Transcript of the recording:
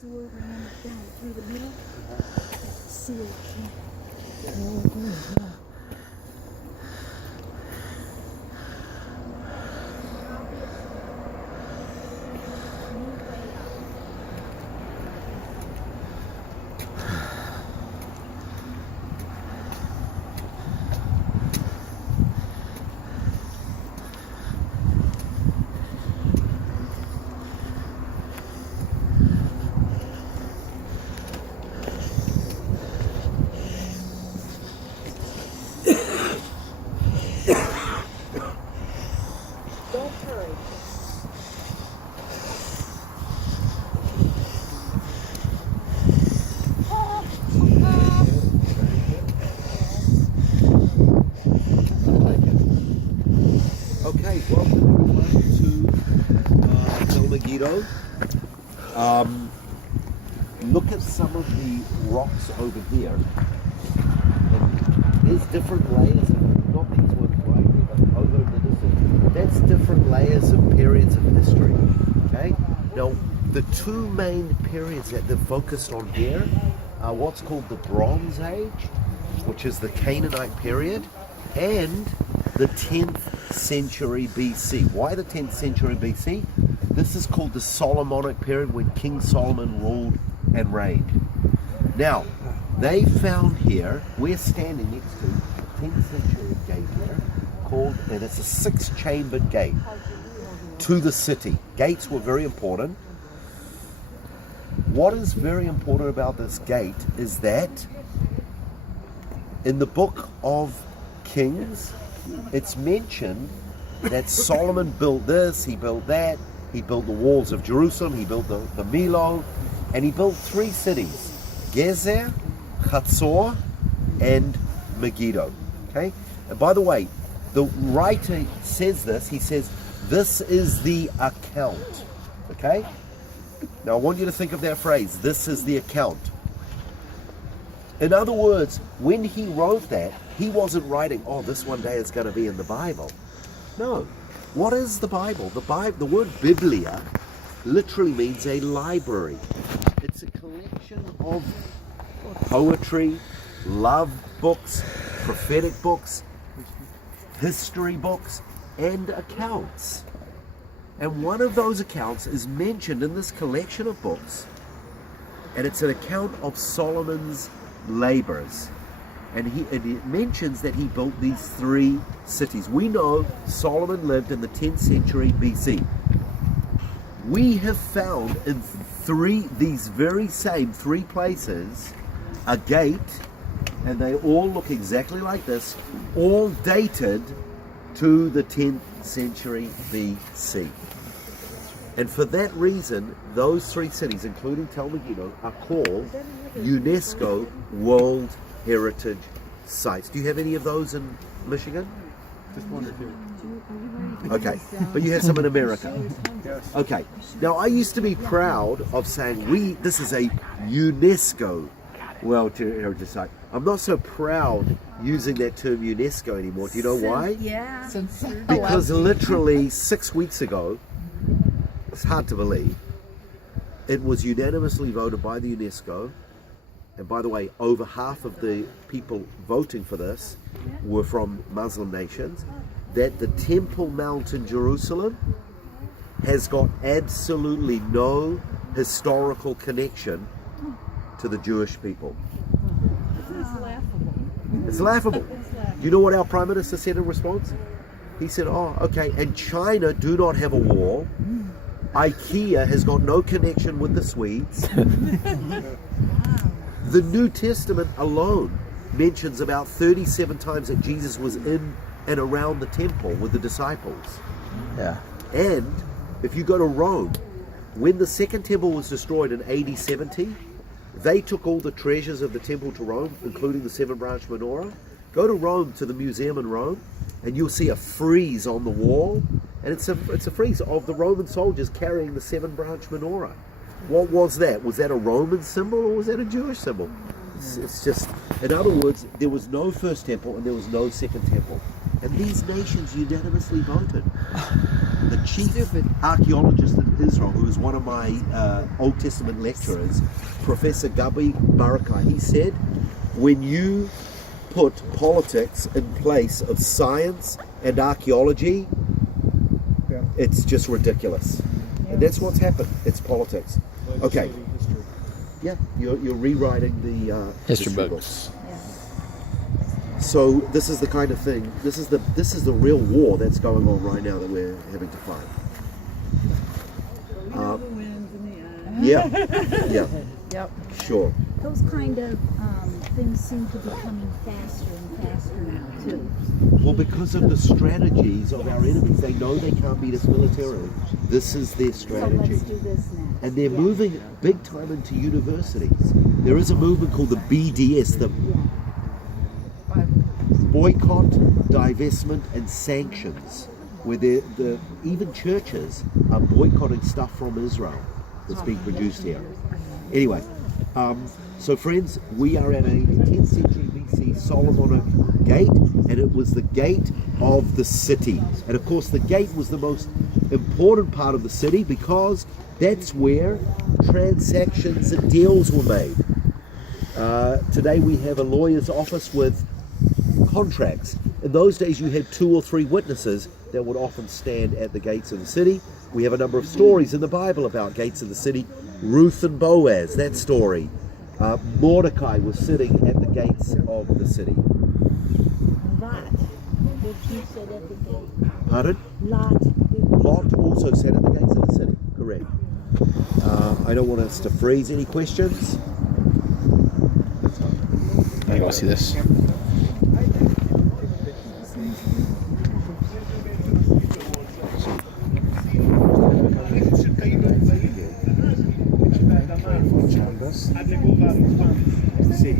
sewer ran down through the middle. Sewer. Don't hurry. Okay, welcome everyone to Tel Megiddo. Look at some of the rocks over here. And there's different layers of, not these ones right there, but over in the distance. That's different layers of periods of history. Okay? Now, the two main periods that they've focused on here are what's called the Bronze Age, which is the Canaanite period, and the 10th century BC. Why the 10th century BC? This is called the Solomonic period, when King Solomon ruled and reigned. Now, they found here, we're standing next to a 10th century gate here, called, and it's a 6-chambered gate to the city. Gates were very important. What is very important about this gate is that in the book of Kings, it's mentioned that Solomon built this, he built that, he built the walls of Jerusalem, he built the Milo, and he built 3 cities, Gezer, Hatzor, and Megiddo. Okay? And by the way, the writer says this, he says, this is the account. Okay? Now I want you to think of that phrase, this is the account. In other words, when he wrote that, he wasn't writing, oh, this one day is going to be in the Bible. No. What is the Bible? The word Biblia literally means a library. It's a collection of poetry, love books, prophetic books, history books, and accounts. And one of those accounts is mentioned in this collection of books, and it's an account of Solomon's labors. And it mentions that he built these 3 cities. We know Solomon lived in the 10th century BC. We have found in these very same 3 places a gate, and they all look exactly like this, all dated to the 10th century BC. And for that reason, those 3 cities, including Tel Megiddo, are called UNESCO World Heritage Sites. Do you have any of those in Michigan? Just one or two. Okay, but you have some in America. Okay, now I used to be proud of saying this is a UNESCO World Heritage Site. I'm not so proud using that term UNESCO anymore. Do you know why? Yeah. Because literally 6 weeks ago, it's hard to believe, it was unanimously voted by the UNESCO, and by the way, over half of the people voting for this were from Muslim nations, that the Temple Mount in Jerusalem has got absolutely no historical connection to the Jewish people. It's laughable. It's laughable. Do you know what our Prime Minister said in response? He said, oh, okay, and China do not have a wall. IKEA has got no connection with the Swedes. The New Testament alone mentions about 37 times that Jesus was in and around the temple with the disciples. Yeah. And if you go to Rome, when the second temple was destroyed in AD 70, they took all the treasures of the temple to Rome, including the 7-branch menorah. Go to Rome, to the museum in Rome, and you'll see a frieze on the wall, and it's a frieze of the Roman soldiers carrying the 7-branch menorah. What was that? Was that a Roman symbol or was that a Jewish symbol? It's just, in other words, there was no first temple and there was no second temple. And these nations unanimously voted. the chief Stupid. archaeologist in Israel, who is one of my Old Testament lecturers, Professor Gabi Barakai, he said, when you put politics in place of science and archaeology, it's just ridiculous. And that's what's happened. It's politics. Okay. Yeah, you're rewriting the History books. So this is the kind of thing. This is the real war that's going on right now that we're having to fight. Whoever wins in the end. Yeah, Yep. sure. Those kind of things seem to be coming faster and faster now too. Well, because of the strategies of our enemies, they know they can't beat us militarily. This is their So strategy. let's do this now. And they're moving big time into universities. There is a movement called the BDS, the Boycott, Divestment and Sanctions, where even churches are boycotting stuff from Israel that's being produced here. Anyway, so friends, we are at a 10th century BC Solomonic gate, and it was the gate of the city. And of course, the gate was the most important part of the city because that's where transactions and deals were made. Today we have a lawyer's office with contracts. In those days you had 2 or 3 witnesses that would often stand at the gates of the city. We have a number of stories in the Bible about gates of the city. Ruth and Boaz, that story. Mordecai was sitting at the gates of the city. Lot, did he sit at the gate? Pardon? Lot, Lot also sat at the gates of the city. Correct. I don't want us to freeze. Any questions? I want to see this. Sì,